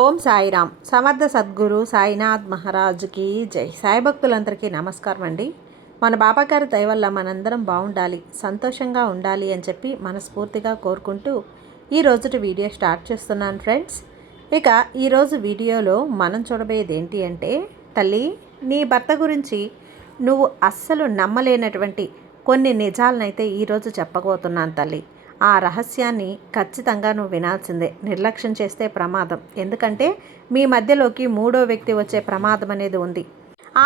ఓం సాయిరామ్. సమర్థ సద్గురు సాయినాథ్ మహారాజుకి జై. సాయి భక్తులందరికీ నమస్కారం అండి. మన బాబాగారి దయ వల్ల మనందరం బాగుండాలి, సంతోషంగా ఉండాలి అని చెప్పి మనస్ఫూర్తిగా కోరుకుంటూ ఈ రోజుటి వీడియో స్టార్ట్ చేస్తున్నాను ఫ్రెండ్స్. ఇక ఈరోజు వీడియోలో మనం చూడబోయేది ఏంటి అంటే, తల్లి, నీ భర్త గురించి నువ్వు అస్సలు నమ్మలేనటువంటి కొన్ని నిజాలనైతే ఈరోజు చెప్పబోతున్నాను తల్లి. ఆ రహస్యాన్ని ఖచ్చితంగా నువ్వు వినాల్సిందే. నిర్లక్ష్యం చేస్తే ప్రమాదం. ఎందుకంటే మీ మధ్యలోకి మూడో వ్యక్తి వచ్చే ప్రమాదం అనేది ఉంది.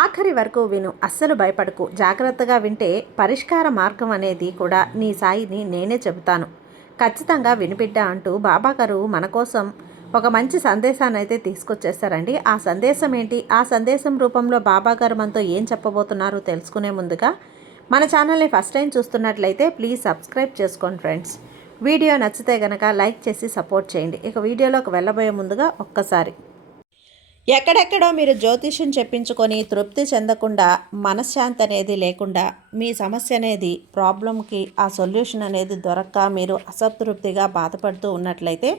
ఆఖరి వరకు విను, అస్సలు భయపడకు. జాగ్రత్తగా వింటే పరిష్కార మార్గం అనేది కూడా నీ సాయిని నేనే చెబుతాను. ఖచ్చితంగా వినిబిడ్డ అంటూ బాబాగారు మన కోసం ఒక మంచి సందేశాన్ని అయితే తీసుకొచ్చేస్తారండి. ఆ సందేశం ఏంటి, ఆ సందేశం రూపంలో బాబాగారు మనతో ఏం చెప్పబోతున్నారో తెలుసుకునే ముందుగా మన ఛానల్ని ఫస్ట్ టైం చూస్తున్నట్లయితే ప్లీజ్ సబ్స్క్రైబ్ చేసుకోండి ఫ్రెండ్స్. వీడియో నచ్చితే కనుక లైక్ చేసి సపోర్ట్ చేయండి. ఇక వీడియోలోకి వెళ్ళబోయే ముందుగా ఒక్కసారి, ఎక్కడెక్కడో మీరు జ్యోతిష్యం చెప్పించుకొని తృప్తి చెందకుండా, మనశ్శాంతి అనేది లేకుండా, మీ సమస్య అనేది ప్రాబ్లంకి ఆ సొల్యూషన్ అనేది దొరక్క మీరు అసంతృప్తిగా బాధపడుతూ ఉన్నట్లయితే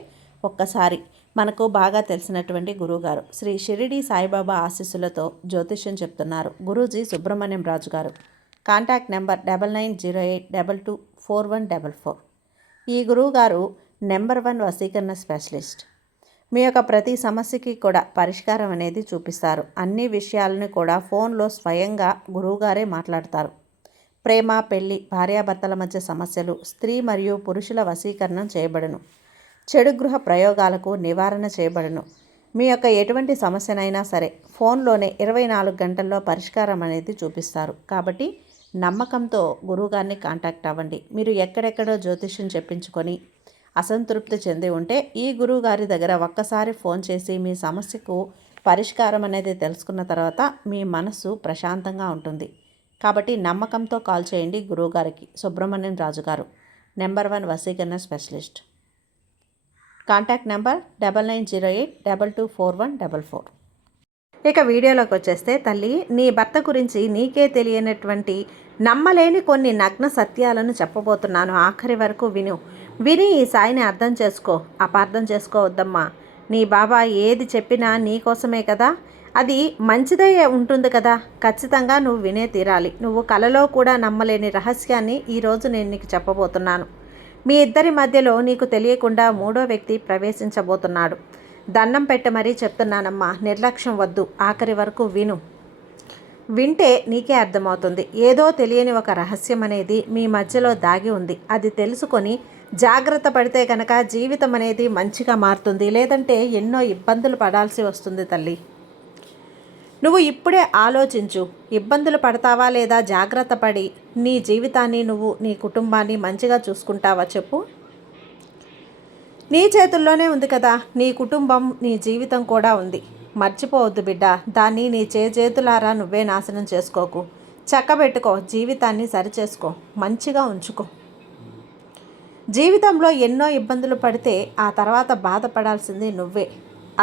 ఒక్కసారి మనకు బాగా తెలిసినటువంటి గురువుగారు శ్రీ షిరిడి సాయిబాబా ఆశీస్సులతో జ్యోతిష్యం చెప్తున్నారు గురూజీ సుబ్రహ్మణ్యం రాజు గారు. Contact number 9908224144. ఈ గురువుగారు నెంబర్ 1 వశీకరణ స్పెషలిస్ట్. మీ యొక్క ప్రతి సమస్యకి కూడా పరిష్కారం అనేది చూపిస్తారు. అన్ని విషయాలను కూడా ఫోన్లో స్వయంగా గురువుగారే మాట్లాడతారు. ప్రేమ, పెళ్లి, భార్యాభర్తల మధ్య సమస్యలు, స్త్రీ మరియు పురుషుల వశీకరణం చేయబడును. చెడు గృహ ప్రయోగాలకు నివారణ చేయబడును. మీ యొక్క ఎటువంటి సమస్యనైనా సరే ఫోన్లోనే 24 గంటల్లో పరిష్కారం అనేది చూపిస్తారు. కాబట్టి నమ్మకంతో గురువుగారిని కాంటాక్ట్ అవ్వండి. మీరు ఎక్కడెక్కడో జ్యోతిష్యం చెప్పించుకొని అసంతృప్తి చెంది ఉంటే ఈ గురువుగారి దగ్గర ఒక్కసారి ఫోన్ చేసి మీ సమస్యకు పరిష్కారం అనేది తెలుసుకున్న తర్వాత మీ మనస్సు ప్రశాంతంగా ఉంటుంది. కాబట్టి నమ్మకంతో కాల్ చేయండి గురువుగారికి. సుబ్రహ్మణ్యం రాజు గారు, నెంబర్ 1 వశీకరణ స్పెషలిస్ట్. Contact number 9908224144. ఇక వీడియోలోకి వచ్చేస్తే, తల్లి, నీ భర్త గురించి నీకే తెలియనటువంటి నమ్మలేని కొన్ని నగ్న సత్యాలను చెప్పబోతున్నాను. ఆఖరి వరకు విని ఈ సాయిని అర్థం చేసుకో, అపార్థం చేసుకోవద్దమ్మా. నీ బాబా ఏది చెప్పినా నీ కోసమే కదా, అది మంచిదే ఉంటుంది కదా. ఖచ్చితంగా నువ్వు వినే తీరాలి. నువ్వు కలలో కూడా నమ్మలేని రహస్యాన్ని ఈరోజు నేను నీకు చెప్పబోతున్నాను. మీ ఇద్దరి మధ్యలో నీకు తెలియకుండా మూడో వ్యక్తి ప్రవేశించబోతున్నాడు. దండం పెట్టి మరీ చెప్తున్నానమ్మా, నిర్లక్ష్యం వద్దు. ఆఖరి వరకు వింటే నీకే అర్థమవుతుంది. ఏదో తెలియని ఒక రహస్యం అనేది మీ మధ్యలో దాగి ఉంది. అది తెలుసుకొని జాగ్రత్త పడితే కనుక జీవితం అనేది మంచిగా మారుతుంది. లేదంటే ఎన్నో ఇబ్బందులు పడాల్సి వస్తుంది తల్లి. నువ్వు ఇప్పుడే ఆలోచించు. ఇబ్బందులు పడతావా లేదా జాగ్రత్త పడి నీ జీవితాన్ని, నువ్వు నీ కుటుంబాన్ని మంచిగా చూసుకుంటావా చెప్పు. నీ చేతుల్లోనే ఉంది కదా నీ కుటుంబం, నీ జీవితం కూడా ఉంది. మర్చిపోవద్దు బిడ్డ. దాన్ని నీ చేతులారా నువ్వే నాశనం చేసుకోకు. చక్కబెట్టుకో, జీవితాన్ని సరిచేసుకో, మంచిగా ఉంచుకో. జీవితంలో ఎన్నో ఇబ్బందులు పడితే ఆ తర్వాత బాధపడాల్సింది నువ్వే.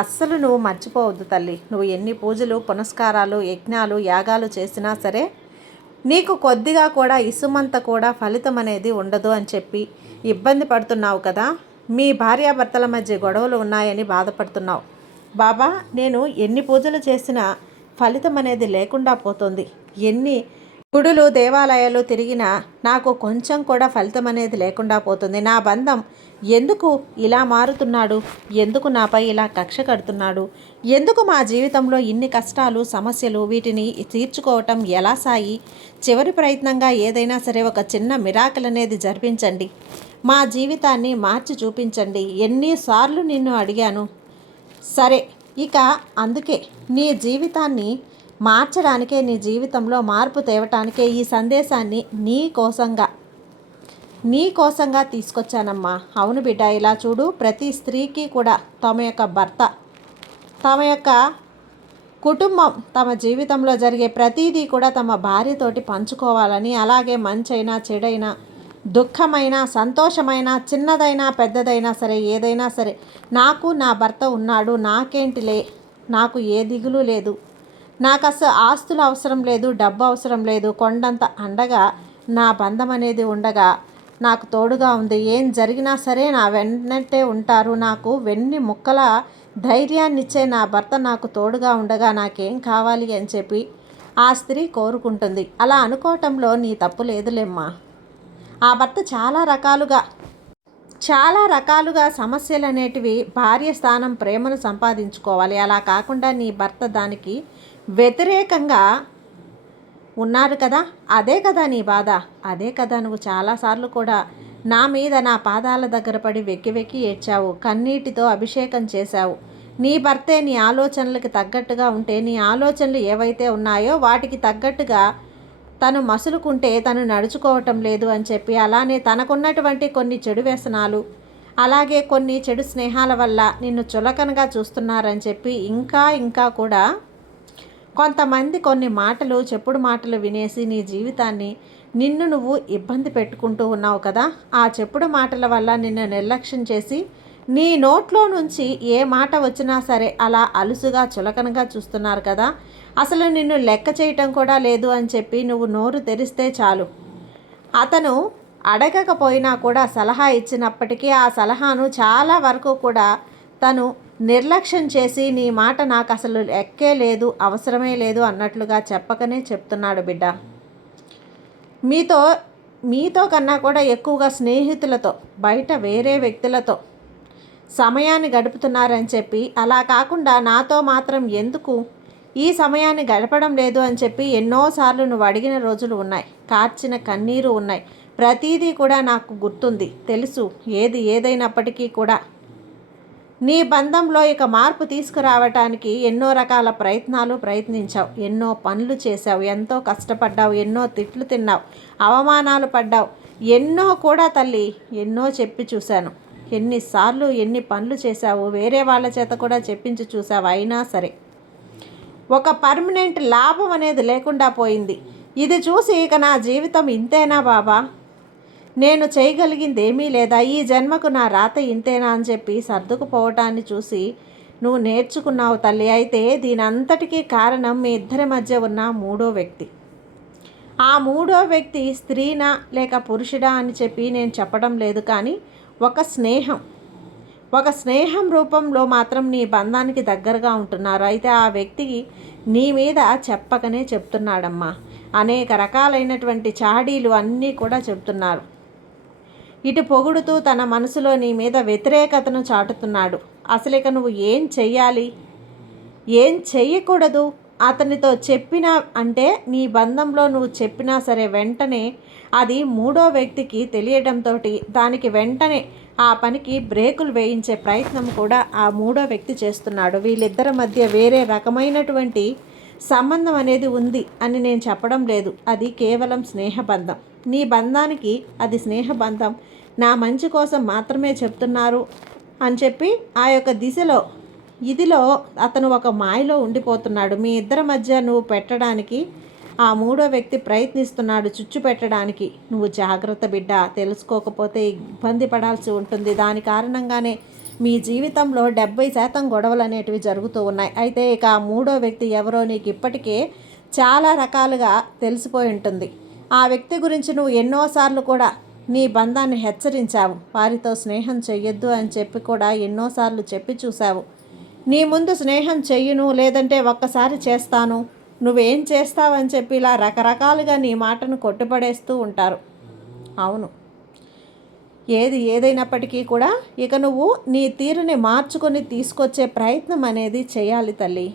అస్సలు నువ్వు మర్చిపోవద్దు తల్లి. నువ్వు ఎన్ని పూజలు, పునస్కారాలు, యజ్ఞాలు, యాగాలు చేసినా సరే నీకు కొద్దిగా కూడా ఇసుమంత కూడా ఫలితం అనేది ఉండదు అని చెప్పి ఇబ్బంది పడుతున్నావు కదా. మీ భార్యాభర్తల మధ్య గొడవలు ఉన్నాయని బాధపడుతున్నావు. బాబా, నేను ఎన్ని పూజలు చేసినా ఫలితం అనేది లేకుండా పోతుంది. ఎన్ని గుడులు, దేవాలయాలు తిరిగినా నాకు కొంచెం కూడా ఫలితం అనేది లేకుండా పోతుంది. నా బంధం ఎందుకు ఇలా మారుతున్నాడు? ఎందుకు నాపై ఇలా కక్ష కడుతున్నాడు? ఎందుకు మా జీవితంలో ఇన్ని కష్టాలు, సమస్యలు? వీటిని తీర్చుకోవటం ఎలా సాయి? చివరి ప్రయత్నంగా ఏదైనా సరే ఒక చిన్న మిరాకిల్ అనేది జరిపించండి. మా జీవితాన్ని మార్చి చూపించండి. ఎన్నిసార్లు నిన్ను అడిగాను. సరే, ఇక అందుకే నీ జీవితాన్ని మార్చడానికే, నీ జీవితంలో మార్పు తేవటానికే ఈ సందేశాన్ని నీ కోసంగా తీసుకొచ్చానమ్మా. అవును బిడ్డ, ఇలా చూడు. ప్రతి స్త్రీకి కూడా తమ యొక్క భర్త, తమ యొక్క కుటుంబం, తమ జీవితంలో జరిగే ప్రతిదీ కూడా తమ భార్యతోటి పంచుకోవాలని, అలాగే మంచైనా, చెడైనా, దుఃఖమైన, సంతోషమైన, చిన్నదైనా, పెద్దదైనా సరే, ఏదైనా సరే, నాకు నా భర్త ఉన్నాడు, నాకేంటిలే, నాకు ఏ దిగులు లేదు, నాకు అసలు ఆస్తులు అవసరం లేదు, డబ్బు అవసరం లేదు, కొండంత అండగా నా బంధం అనేది ఉండగా నాకు తోడుగా ఉంది. ఏం జరిగినా సరే నా వెన్నంటే ఉంటారు. నాకు వెన్ని ముక్కల ధైర్యాన్నిచ్చే నా భర్త నాకు తోడుగా ఉండగా నాకేం కావాలి అని చెప్పి ఆ స్త్రీ కోరుకుంటుంది. అలా అనుకోవటంలో నీ తప్పు లేదులేమ్మా. ఆ భర్త చాలా రకాలుగా సమస్యలు అనేటివి భార్య స్థానం ప్రేమను సంపాదించుకోవాలి. అలా కాకుండా నీ భర్త దానికి వ్యతిరేకంగా ఉన్నారు కదా, అదే కదా నీ బాధ. అదే కదా నువ్వు చాలాసార్లు కూడా నా మీద నా పాదాల దగ్గర పడి వెక్కి వెక్కి ఏడ్చావు, కన్నీటితో అభిషేకం చేశావు. నీ భర్తే నీ ఆలోచనలకు తగ్గట్టుగా ఉంటే, నీ ఆలోచనలు ఏవైతే ఉన్నాయో వాటికి తగ్గట్టుగా తను మసులుకుంటే తను నడుచుకోవటం లేదు అని చెప్పి, అలానే తనకున్నటువంటి కొన్ని చెడు వ్యసనాలు, అలాగే కొన్ని చెడు స్నేహాల వల్ల నిన్ను చులకనగా చూస్తున్నారని చెప్పి ఇంకా కూడా కొంతమంది కొన్ని మాటలు, చెప్పుడు మాటలు వినేసి నీ జీవితాన్ని నిన్ను నువ్వు ఇబ్బంది పెట్టుకుంటూ ఉన్నావు కదా. ఆ చెప్పుడు మాటల వల్ల నిన్ను నిర్లక్ష్యం చేసి నీ నోట్లో నుంచి ఏ మాట వచ్చినా సరే అలా అలుసుగా చులకనగా చూస్తున్నారు కదా. అసలు నిన్ను లెక్క చేయటం కూడా లేదు అని చెప్పి నువ్వు నోరు తెరిస్తే చాలు, అతను అడగకపోయినా కూడా సలహా ఇచ్చినప్పటికీ ఆ సలహాను చాలా వరకు కూడా తను నిర్లక్ష్యం చేసి నీ మాట నాకు అసలు ఎక్కే లేదు, అవసరమే లేదు అన్నట్లుగా చెప్పకనే చెప్తున్నాడు బిడ్డ. మీతో కన్నా కూడా ఎక్కువగా స్నేహితులతో, బయట వేరే వ్యక్తులతో సమయాన్ని గడుపుతున్నారని చెప్పి, అలా కాకుండా నాతో మాత్రం ఎందుకు ఈ సమయాన్ని గడపడం లేదు అని చెప్పి ఎన్నోసార్లు నువ్వు అడిగిన రోజులు ఉన్నాయి, కార్చిన కన్నీరు ఉన్నాయి. ప్రతీదీ కూడా నాకు గుర్తుంది, తెలుసు. ఏదైనప్పటికీ కూడా నీ బంధంలో ఇక మార్పు తీసుకురావటానికి ఎన్నో రకాల ప్రయత్నించావు, ఎన్నో పనులు చేశావు, ఎంతో కష్టపడ్డావు, ఎన్నో తిట్లు తిన్నావు, అవమానాలు పడ్డావు, ఎన్నో కూడా తల్లి, ఎన్నో చెప్పి చూశాను. ఎన్నిసార్లు ఎన్ని పనులు చేశావు, వేరే వాళ్ళ చేత కూడా చెప్పించి చూసావు. అయినా సరే ఒక పర్మనెంట్ లాభం అనేది లేకుండా పోయింది. ఇది చూసి ఇక నా జీవితం ఇంతేనా బాబా, నేను చేయగలిగింది ఏమీ లేదా, ఈ జన్మకు నా రాత ఇంతేనా అని చెప్పి సర్దుకుపోవటాన్ని చూసి నువ్వు నేర్చుకున్నావు తల్లి. అయితే దీని అంతటికీ కారణం మీ ఇద్దరి మధ్య ఉన్న మూడో వ్యక్తి. ఆ మూడో వ్యక్తి స్త్రీనా లేక పురుషుడా అని చెప్పి నేను చెప్పడం లేదు, కానీ ఒక స్నేహం రూపంలో మాత్రం నీ బంధానికి దగ్గరగా ఉంటున్నారు. అయితే ఆ వ్యక్తికి నీ మీద చెప్పకనే చెప్తున్నాడమ్మా. అనేక రకాలైనటువంటి చాడీలు అన్నీ కూడా చెప్తున్నారు. ఇటు పొగుడుతూ తన మనసులో నీ మీద వ్యతిరేకతను చాటుతున్నాడు. అసలు ఇక నువ్వు ఏం చెయ్యాలి, ఏం చెయ్యకూడదు అతనితో చెప్పినా అంటే, నీ బంధంలో నువ్వు చెప్పినా సరే వెంటనే అది మూడో వ్యక్తికి తెలియడంతో దానికి వెంటనే ఆ పనికి బ్రేకులు వేయించే ప్రయత్నం కూడా ఆ మూడో వ్యక్తి చేస్తున్నాడు. వీళ్ళిద్దరి మధ్య వేరే రకమైనటువంటి సంబంధం అనేది ఉంది అని నేను చెప్పడం లేదు, అది కేవలం స్నేహబంధం. నీ బంధానికి అది స్నేహబంధం, నా మంచి కోసం మాత్రమే చెప్తున్నారు అని చెప్పి ఆ యొక్క ఇదిలో అతను ఒక మాయలో ఉండిపోతున్నాడు. మీ ఇద్దరి మధ్య నువ్వు పెట్టడానికి ఆ మూడో వ్యక్తి ప్రయత్నిస్తున్నాడు, చుచ్చు పెట్టడానికి. నువ్వు జాగ్రత్త బిడ్డ, తెలుసుకోకపోతే ఇబ్బంది పడాల్సి ఉంటుంది. దాని కారణంగానే మీ జీవితంలో 70% గొడవలు అనేటివి జరుగుతూ ఉన్నాయి. అయితే ఇక ఆ మూడో వ్యక్తి ఎవరో నీకు ఇప్పటికే చాలా రకాలుగా తెలిసిపోయి ఉంటుంది. ఆ వ్యక్తి గురించి నువ్వు ఎన్నోసార్లు కూడా నీ బంధాన్ని హెచ్చరించావు, వారితో స్నేహం చెయ్యొద్దు అని చెప్పి కూడా ఎన్నోసార్లు చెప్పి చూసావు. నీ ముందు స్నేహం చెయ్యను, లేదంటే ఒక్కసారి చేస్తాను, నువ్వేం చేస్తావని చెప్పి ఇలా రకరకాలుగా నీ మాటను కొట్టుపడేస్తూ ఉంటారు. అవును, ఏదైనప్పటికీ కూడా ఇక నువ్వు నీ తీరుని మార్చుకొని తీసుకొచ్చే ప్రయత్నం అనేది చేయాలి తల్లి.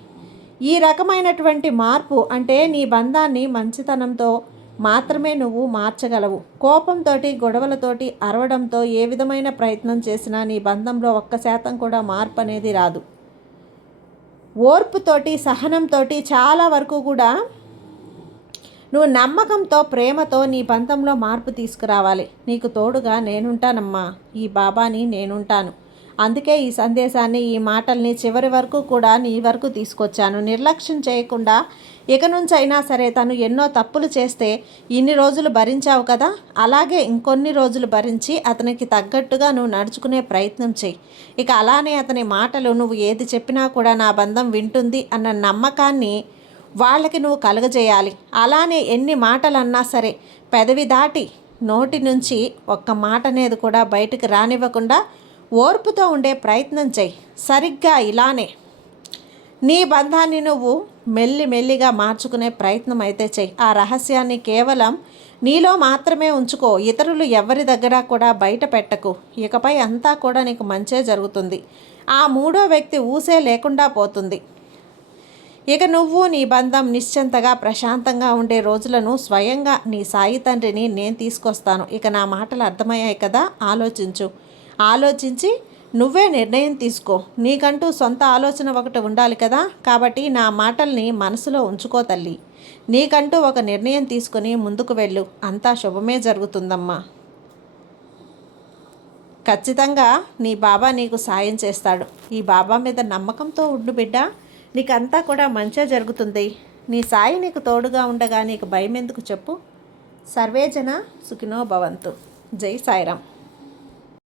ఈ రకమైనటువంటి మార్పు అంటే నీ బంధాన్ని మంచితనంతో మాత్రమే నువ్వు మార్చగలవు. కోపంతో, గొడవలతోటి, అరవడంతో ఏ విధమైన ప్రయత్నం చేసినా నీ బంధంలో 1% కూడా మార్పు అనేది రాదు. ఓర్పుతోటి, సహనంతో చాలా వరకు కూడా నువ్వు నమ్మకంతో, ప్రేమతో నీ బంధంలో మార్పు తీసుకురావాలి. నీకు తోడుగా నేనుంటానమ్మా, ఈ బాబాని నేనుంటాను. అందుకే ఈ సందేశాన్ని, ఈ మాటల్ని చివరి వరకు కూడా నీ వరకు తీసుకొచ్చాను. నిర్లక్ష్యం చేయకుండా ఇక నుంచైనా సరే, తను ఎన్నో తప్పులు చేస్తే ఇన్ని రోజులు భరించావు కదా, అలాగే ఇంకొన్ని రోజులు భరించి అతనికి తగ్గట్టుగా నువ్వు నడుచుకునే ప్రయత్నం చేయి. ఇక అలానే అతని మాటలు, నువ్వు ఏది చెప్పినా కూడా నా బంధం వింటుంది అన్న నమ్మకాన్ని వాళ్ళకి నువ్వు కలుగజేయాలి. అలానే ఎన్ని మాటలు అన్నా సరే పెదవి దాటి నోటి నుంచి ఒక్క మాట అనేది కూడా బయటకు రానివ్వకుండా ఓర్పుతో ఉండే ప్రయత్నం చెయ్యి. సరిగ్గా ఇలానే నీ బంధాన్ని నువ్వు మెల్లిగా మార్చుకునే ప్రయత్నం అయితే చెయ్యి. ఆ రహస్యాన్ని కేవలం నీలో మాత్రమే ఉంచుకో. ఇతరులు ఎవరి దగ్గర కూడా బయట పెట్టకు. ఇకపై అంతా కూడా నీకు మంచే జరుగుతుంది. ఆ మూడో వ్యక్తి ఊసే లేకుండా పోతుంది. ఇక నువ్వు నీ బంధం నిశ్చింతగా ప్రశాంతంగా ఉండే రోజులను స్వయంగా నీ సాయి తండ్రిని నేను తీసుకొస్తాను. ఇక నా మాటలు అర్థమయ్యాయి కదా? ఆలోచించి నువ్వే నిర్ణయం తీసుకో. నీకంటూ సొంత ఆలోచన ఒకటి ఉండాలి కదా. కాబట్టి నా మాటల్ని మనసులో ఉంచుకో తల్లి. నీకంటూ ఒక నిర్ణయం తీసుకుని ముందుకు వెళ్ళు. అంతా శుభమే జరుగుతుందమ్మా. ఖచ్చితంగా నీ బాబా నీకు సాయం చేస్తాడు. ఈ బాబా మీద నమ్మకంతో ఉండు బిడ్డ. నీకంతా కూడా మంచే జరుగుతుంది. నీ సాయి నీకు తోడుగా ఉండగా నీకు భయం ఎందుకు చెప్పు. సర్వేజన సుఖినో భవంతు. జై సాయిరాం.